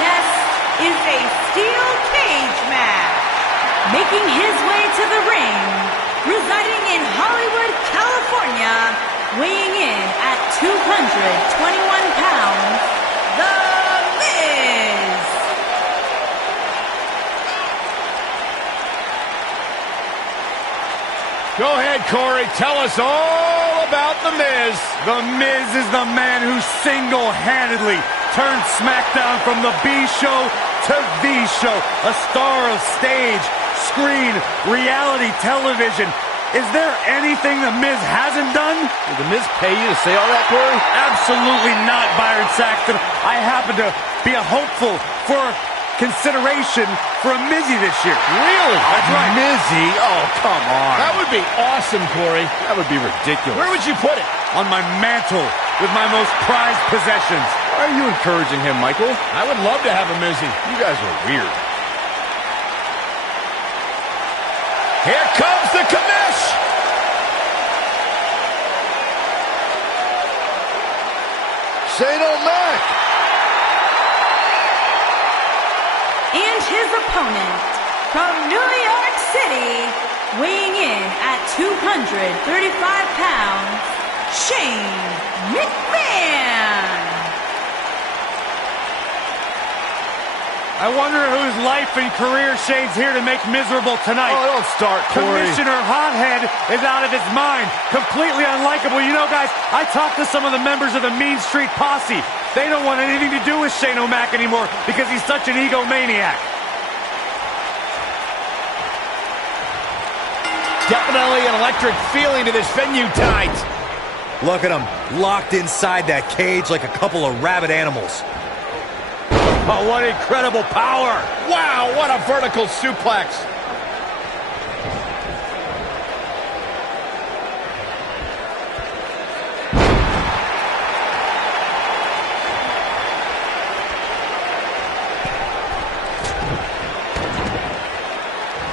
contest is a steel cage match. Making his way to the ring, residing in Hollywood, California, weighing in at 221 pounds, The Miz. Go ahead, Corey. Tell us all about The Miz. The Miz is the man who single-handedly turned SmackDown from the B show to the show. A star of stage, screen, reality television. Is there anything The Miz hasn't done? Did The Miz pay you to say all that, Corey? Absolutely not, Byron Saxton. I happen to be a hopeful for consideration for a Mizzy this year. Really? That's right. Mizzy? Oh, come on. That would be awesome, Corey. That would be ridiculous. Where would you put it? On my mantle with my most prized possessions. Why are you encouraging him, Michael? I would love to have a Mizzy. You guys are weird. Here comes the commish! Shane O'Mac! And his opponent, from New York City, weighing in at 235 pounds, Shane McMahon. I wonder whose life and career Shane's here to make miserable tonight. Oh, don't start, Corey. Commissioner Hothead is out of his mind. Completely unlikable. You know, guys, I talked to some of the members of the Mean Street Posse. They don't want anything to do with Shane O'Mac anymore because he's such an egomaniac. Definitely an electric feeling to this venue tonight. Look at them, locked inside that cage like a couple of rabid animals. Oh, what incredible power! Wow, what a vertical suplex!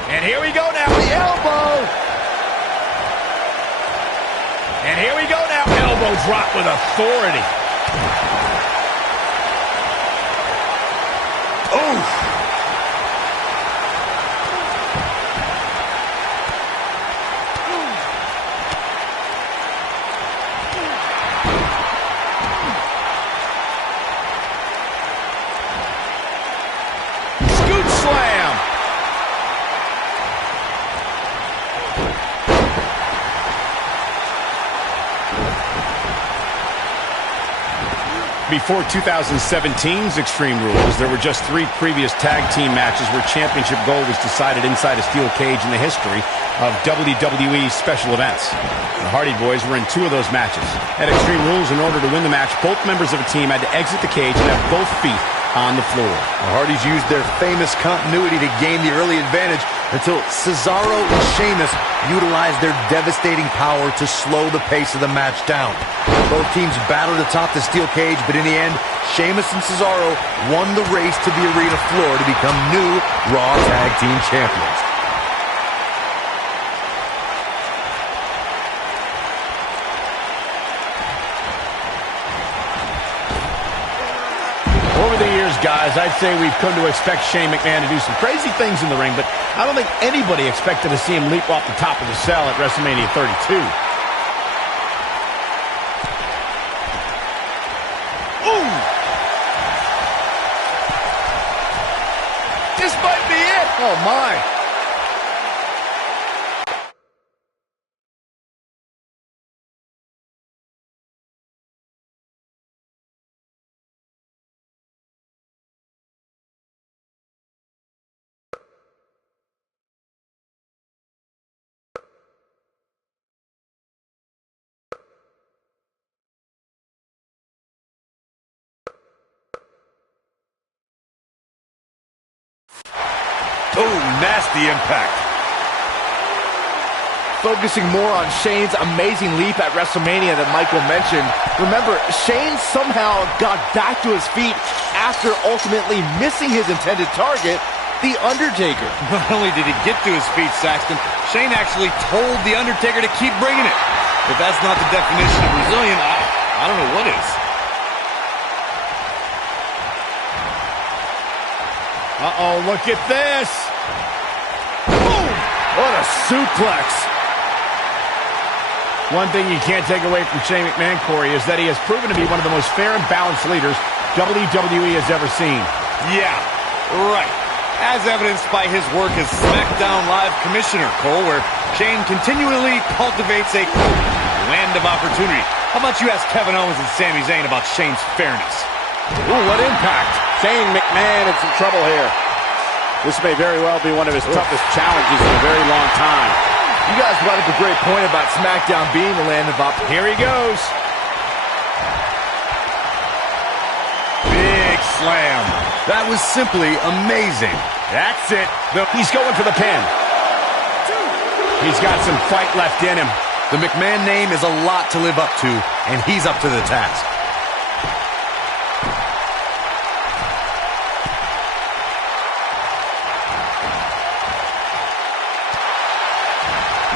And here we go now, the elbow! And here we go now, elbow drop with authority. Scoot slam. Before 2017's Extreme Rules, there were just 3 previous tag team matches where championship gold was decided inside a steel cage in the history of WWE special events. The Hardy Boys were in 2 of those matches. At Extreme Rules, in order to win the match, both members of a team had to exit the cage and have both feet on the floor. The Hardys used their famous continuity to gain the early advantage until Cesaro and Sheamus utilized their devastating power to slow the pace of the match down. Both teams battled atop the steel cage, but in the end, Sheamus and Cesaro won the race to the arena floor to become new Raw Tag Team Champions. Over the years, guys, I'd say we've come to expect Shane McMahon to do some crazy things in the ring, but I don't think anybody expected to see him leap off the top of the cell at WrestleMania 32. Ooh! This might be it! Oh, my! Oh, nasty impact. Focusing more on Shane's amazing leap at WrestleMania that Michael mentioned. Remember, Shane somehow got back to his feet after ultimately missing his intended target, The Undertaker. Not only did he get to his feet, Saxton, Shane actually told The Undertaker to keep bringing it. If that's not the definition of Brazilian, I don't know what is. Uh-oh, look at this. Boom! What a suplex. One thing you can't take away from Shane McMahon, Corey, is that he has proven to be one of the most fair and balanced leaders WWE has ever seen. Yeah, right. As evidenced by his work as SmackDown Live Commissioner, Cole, where Shane continually cultivates a, quote, land of opportunity. How about you ask Kevin Owens and Sami Zayn about Shane's fairness? Ooh, what impact. Shane McMahon in some trouble here. This may very well be one of his toughest challenges in a very long time. You guys brought up a great point about SmackDown being the land of opportunity. Here he goes. Big slam. That was simply amazing. That's it. He's going for the pin. He's got some fight left in him. The McMahon name is a lot to live up to, and he's up to the task.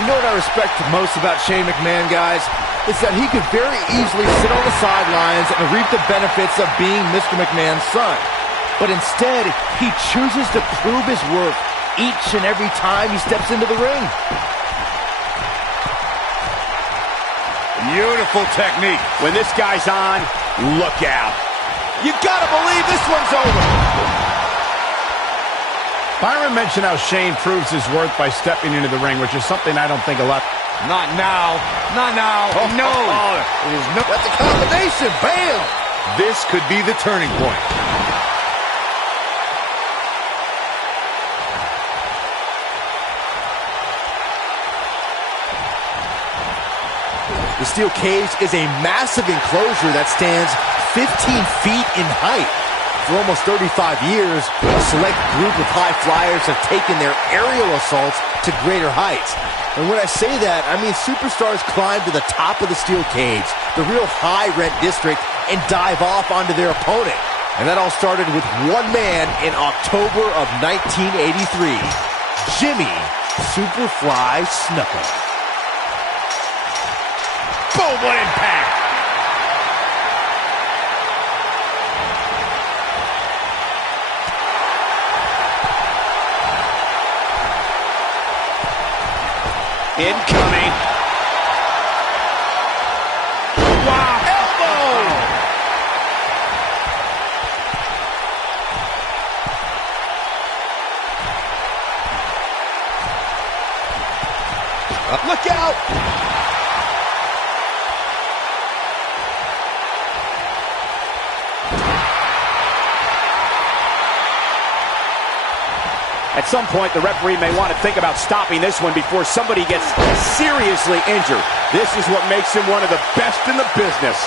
You know what I respect most about Shane McMahon, guys? It's that he could very easily sit on the sidelines and reap the benefits of being Mr. McMahon's son. But instead, he chooses to prove his worth each and every time he steps into the ring. Beautiful technique. When this guy's on, look out. You gotta believe this one's over. Byron mentioned how Shane proves his worth by stepping into the ring, which is something I don't think a lot. Not now. Not now. No. It is no. That's a combination. Bam! This could be the turning point. The steel cage is a massive enclosure that stands 15 feet in height. For almost 35 years, a select group of high flyers have taken their aerial assaults to greater heights. And when I say that, I mean superstars climb to the top of the steel cage, the real high-rent district, and dive off onto their opponent. And that all started with one man in October of 1983, Jimmy Superfly Snuka. Boom, what impact! Incoming. Wow. Elbow. Look out! At some point, the referee may want to think about stopping this one before somebody gets seriously injured. This is what makes him one of the best in the business.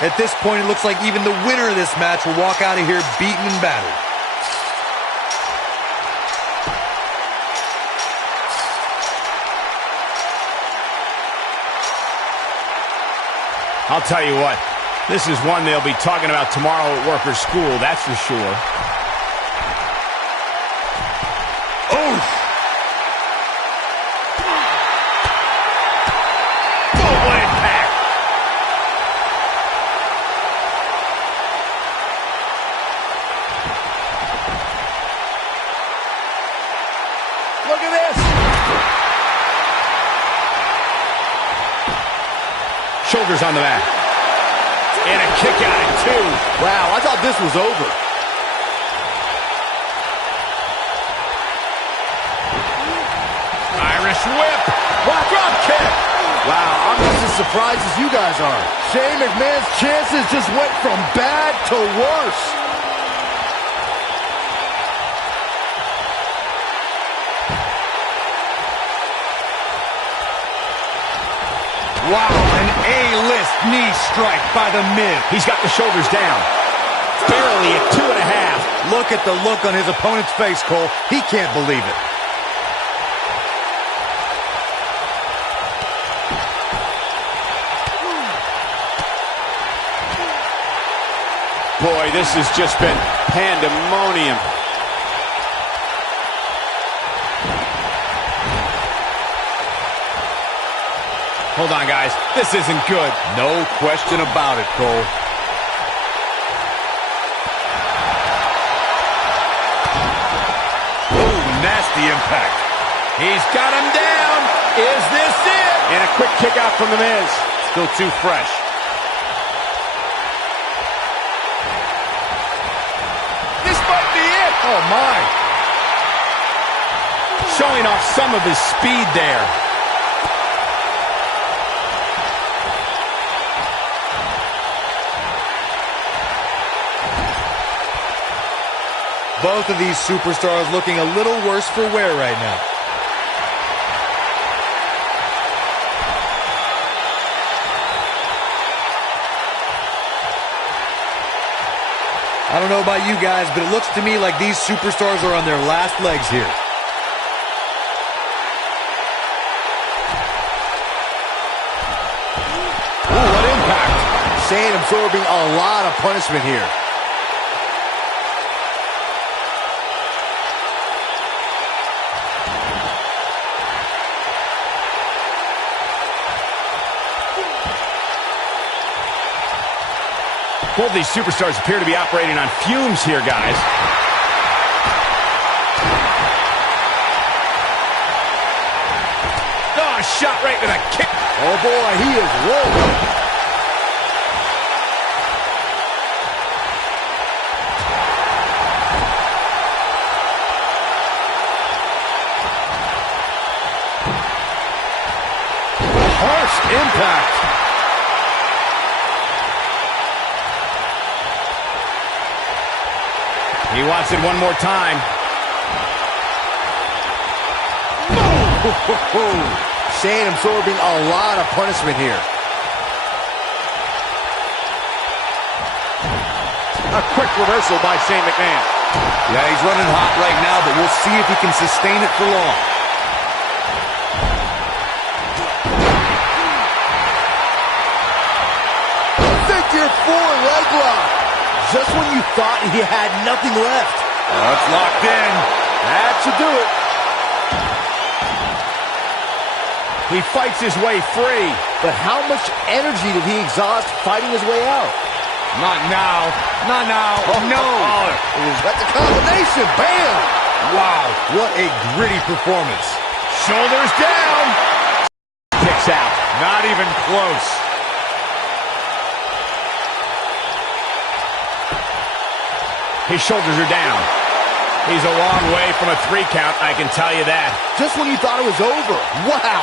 At this point, it looks like even the winner of this match will walk out of here beaten and battered. I'll tell you what, this is one they'll be talking about tomorrow at work or school, that's for sure. Oh! Boom, what impact! Look at this! Shoulders on the mat. And a kick out at 2. Wow, I thought this was over. Irish whip. Wow, drop kick! Wow, I'm just as surprised as you guys are. Shane McMahon's chances just went from bad to worse. Wow, an A-list knee strike by the Miz. He's got the shoulders down. Barely at 2.5. Look at the look on his opponent's face, Cole. He can't believe it. Boy, this has just been pandemonium. Hold on, guys. This isn't good. No question about it, Cole. Oh, nasty impact. He's got him down. Is this it? And a quick kick out from The Miz. Still too fresh. This might be it. Oh, my. Showing off some of his speed there. Both of these superstars looking a little worse for wear right now. I don't know about you guys, but it looks to me like these superstars are on their last legs here. Ooh, what impact. Shane absorbing a lot of punishment here. Both these superstars appear to be operating on fumes here, guys. Oh, shot right with a kick. Oh, boy, he is rolling. Harsh impact. He wants it one more time. Shane absorbing a lot of punishment here. A quick reversal by Shane McMahon. Yeah, he's running hot right now, but we'll see if he can sustain it for long. Figure four leg lock. Just when you thought he had nothing left. Oh, it's locked in. That should do it. He fights his way free. But how much energy did he exhaust fighting his way out? Not now. Not now. Oh, no. That's a combination. Bam! Wow, what a gritty performance. Shoulders down. Kicks out. Not even close. His shoulders are down. He's a long way from a 3 count, I can tell you that. Just when you thought it was over. Wow!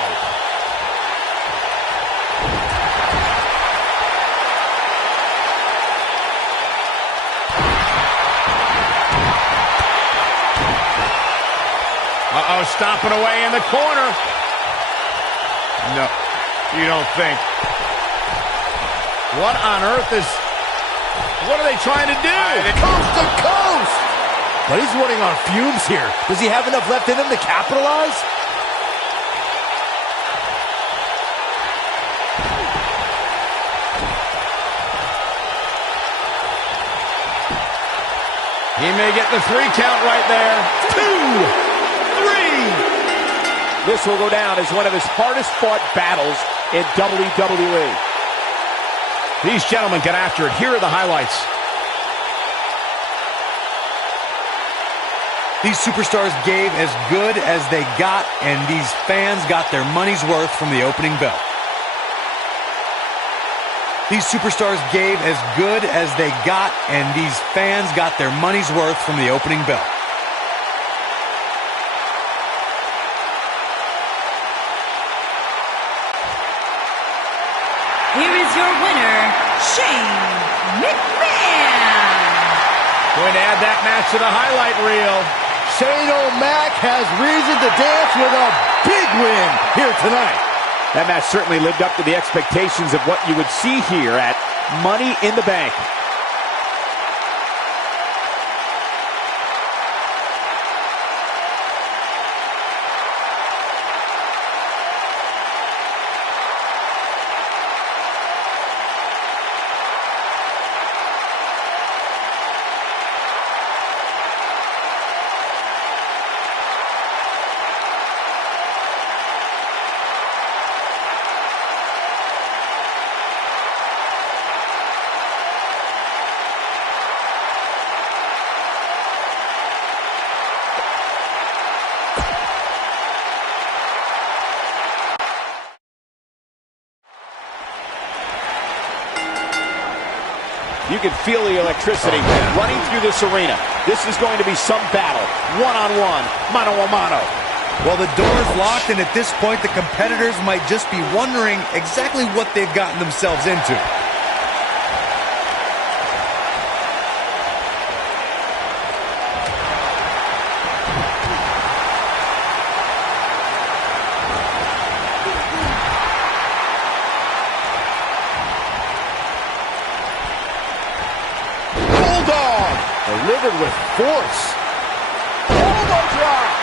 Uh-oh, stomping away in the corner. No, you don't think. What on earth is... What are they trying to do? Coast to coast! But he's running on fumes here. Does he have enough left in him to capitalize? He may get the 3 count right there. 2, 3. This will go down as one of his hardest fought battles in WWE. These gentlemen get after it. Here are the highlights. These superstars gave as good as they got, and these fans got their money's worth from the opening bell. These superstars gave as good as they got, and these fans got their money's worth from the opening bell. Here is your winner, Shane McMahon. Going to add that match to the highlight reel. Shane O'Mac has reason to dance with a big win here tonight. That match certainly lived up to the expectations of what you would see here at Money in the Bank. can feel the electricity running through this arena. This is going to be some battle. One-on-one, mano-a-mano. Well, the door is locked, and at this point, the competitors might just be wondering exactly what they've gotten themselves into. Bulldog delivered with force. Elbow drop.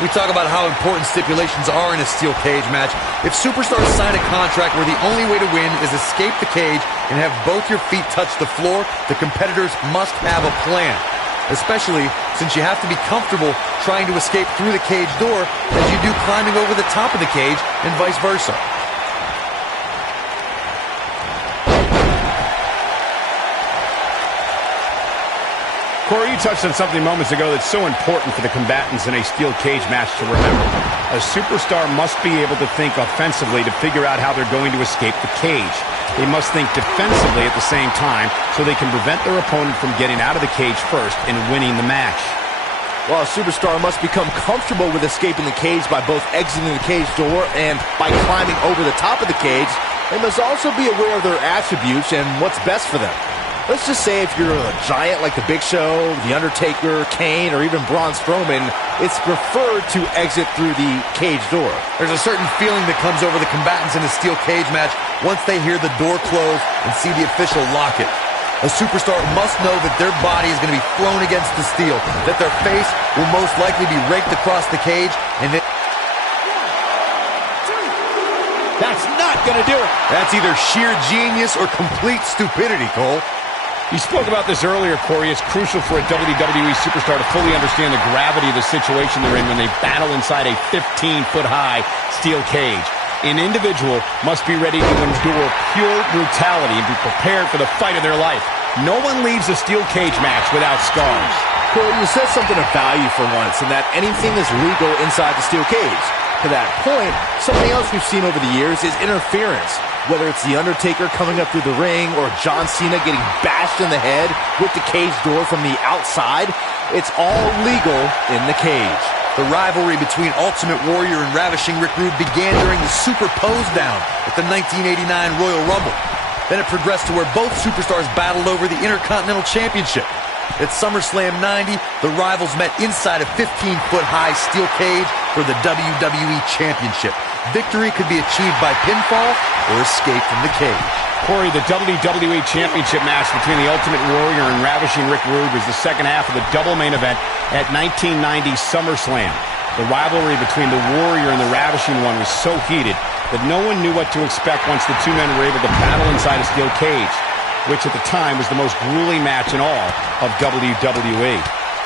We talk about how important stipulations are in a steel cage match. If superstars sign a contract where the only way to win is escape the cage and have both your feet touch the floor, the competitors must have a plan. Especially since you have to be comfortable trying to escape through the cage door as you do climbing over the top of the cage and vice versa. Corey, you touched on something moments ago that's so important for the combatants in a steel cage match to remember. A superstar must be able to think offensively to figure out how they're going to escape the cage. They must think defensively at the same time so they can prevent their opponent from getting out of the cage first and winning the match. Well, a superstar must become comfortable with escaping the cage by both exiting the cage door and by climbing over the top of the cage. They must also be aware of their attributes and what's best for them. Let's just say if you're a giant like The Big Show, The Undertaker, Kane, or even Braun Strowman, it's preferred to exit through the cage door. There's a certain feeling that comes over the combatants in a steel cage match once they hear the door close and see the official lock it. A superstar must know that their body is going to be thrown against the steel, that their face will most likely be raked across the cage, and that... That's not going to do it. That's either sheer genius or complete stupidity, Cole. You spoke about this earlier, Corey. It's crucial for a WWE superstar to fully understand the gravity of the situation they're in when they battle inside a 15-foot-high steel cage. An individual must be ready to endure pure brutality and be prepared for the fight of their life. No one leaves a steel cage match without scars. Corey, you said something of value for once, in that anything is legal inside the steel cage. To that point, something else we've seen over the years is interference. Whether it's The Undertaker coming up through the ring or John Cena getting bashed in the head with the cage door from the outside, it's all legal in the cage. The rivalry between Ultimate Warrior and Ravishing Rick Rude began during the Super Pose Down at the 1989 Royal Rumble. Then it progressed to where both superstars battled over the Intercontinental Championship. At SummerSlam 90, the rivals met inside a 15-foot-high steel cage for the WWE Championship. Victory could be achieved by pinfall or escape from the cage. Corey, the WWE Championship match between the Ultimate Warrior and Ravishing Rick Rude was the second half of the double main event at 1990 SummerSlam. The rivalry between the Warrior and the Ravishing One was so heated that no one knew what to expect once the two men were able to battle inside a steel cage, which at the time was the most grueling match in all of WWE.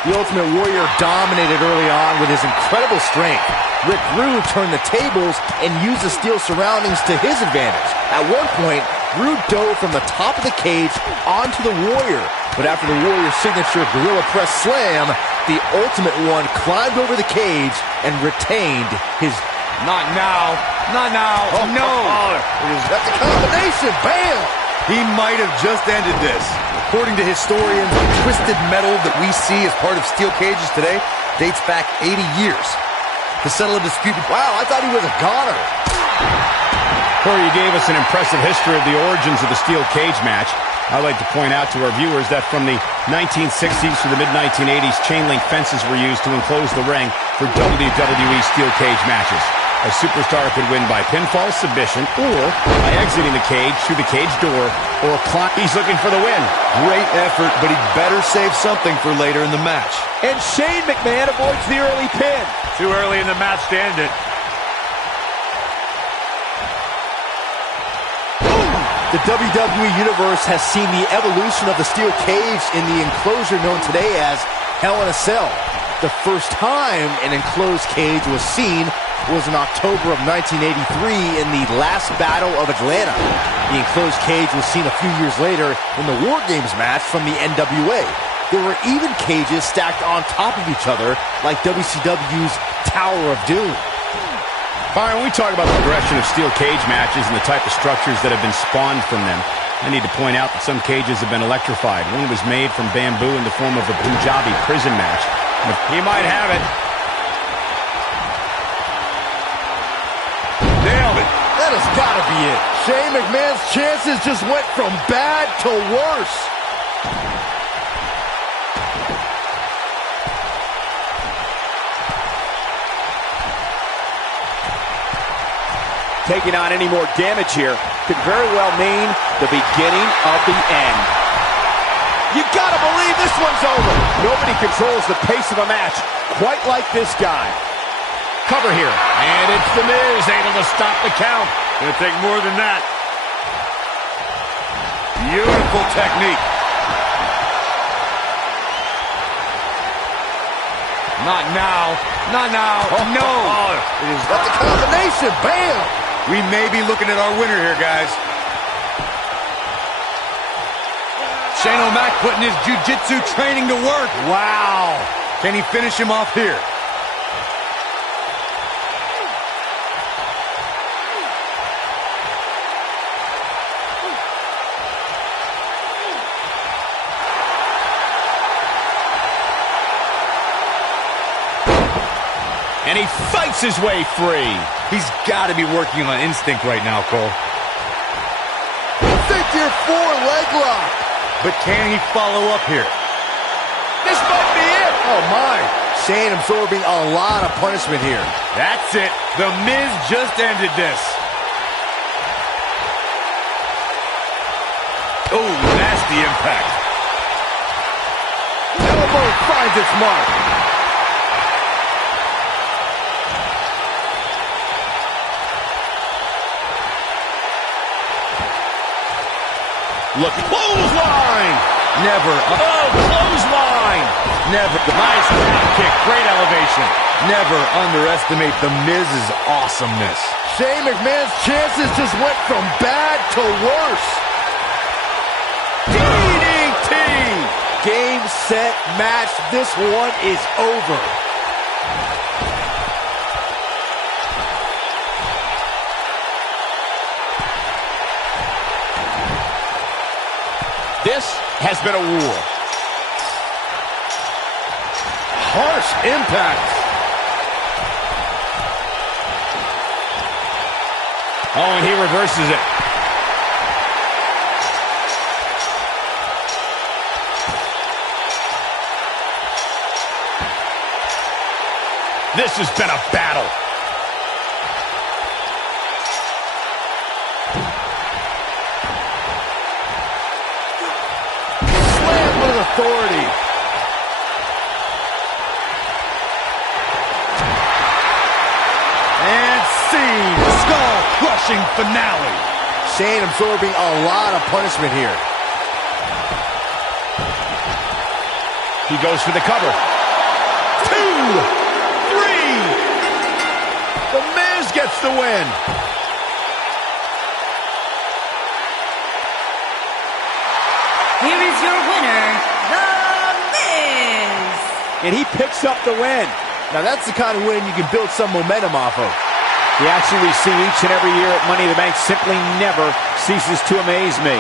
The Ultimate Warrior dominated early on with his incredible strength. Rick Rude turned the tables and used the steel surroundings to his advantage. At one point, Rude dove from the top of the cage onto the Warrior. But after the Warrior's signature Gorilla Press Slam, the Ultimate One climbed over the cage and retained his... Not now. Not now. Oh, no. That's a combination. Bam! He might have just ended this. According to historians, the twisted metal that we see as part of steel cages today dates back 80 years. To settle a dispute... Wow, I thought he was a goner. Corey, you gave us an impressive history of the origins of the steel cage match. I'd like to point out to our viewers that from the 1960s to the mid-1980s, chain link fences were used to enclose the ring for WWE steel cage matches. A superstar could win by pinfall, submission, or by exiting the cage through the cage door, or he's looking for the win. Great effort, but he'd better save something for later in the match. And Shane McMahon avoids the early pin. Too early in the match to end it. The WWE Universe has seen the evolution of the steel cage in the enclosure known today as Hell in a Cell. The first time an enclosed cage was seen was in October of 1983 in the last Battle of Atlanta. The enclosed cage was seen a few years later in the War Games match from the NWA. there were even cages stacked on top of each other like WCW's Tower of Doom. Byron, when we talk about the progression of steel cage matches and the type of structures that have been spawned from them, I need to point out that some cages have been electrified. One was made from bamboo in the form of a Punjabi prison match. He might have it. Nailed it. That has got to be it. Shane McMahon's chances just went from bad to worse. Taking on any more damage here could very well mean the beginning of the end. You gotta believe this one's over. Nobody controls the pace of a match quite like this guy. Cover here, and it's The Miz able to stop the count. Gonna take more than that. Beautiful technique. Not now. Not now. No. It is not the combination. Bam! We may be looking at our winner here, guys. Shane O'Mac putting his jiu-jitsu training to work. Wow. Can he finish him off here? And he fights his way free. He's got to be working on instinct right now, Cole. Figure 4 leg lock. But can he follow up here? This might be it. Oh, my. Shane absorbing a lot of punishment here. That's it. The Miz just ended this. Oh, nasty impact. Elbow finds its mark. Look, clothesline! Never. Clothesline! Never. Nice tap kick. Great elevation. Never underestimate The Miz's awesomeness. Shane McMahon's chances just went from bad to worse. DDT! Game, set, match. This one is over. This has been a war. Harsh impact. Oh, and he reverses it. This has been a battle. Authority. And scene. Skull-crushing finale. Shane absorbing a lot of punishment here. He goes for the cover. 2, 3. The Miz gets the win. Here is your winner, The Miz. And he picks up the win. Now that's the kind of win you can build some momentum off of. The action we see each and every year at Money in the Bank simply never ceases to amaze me.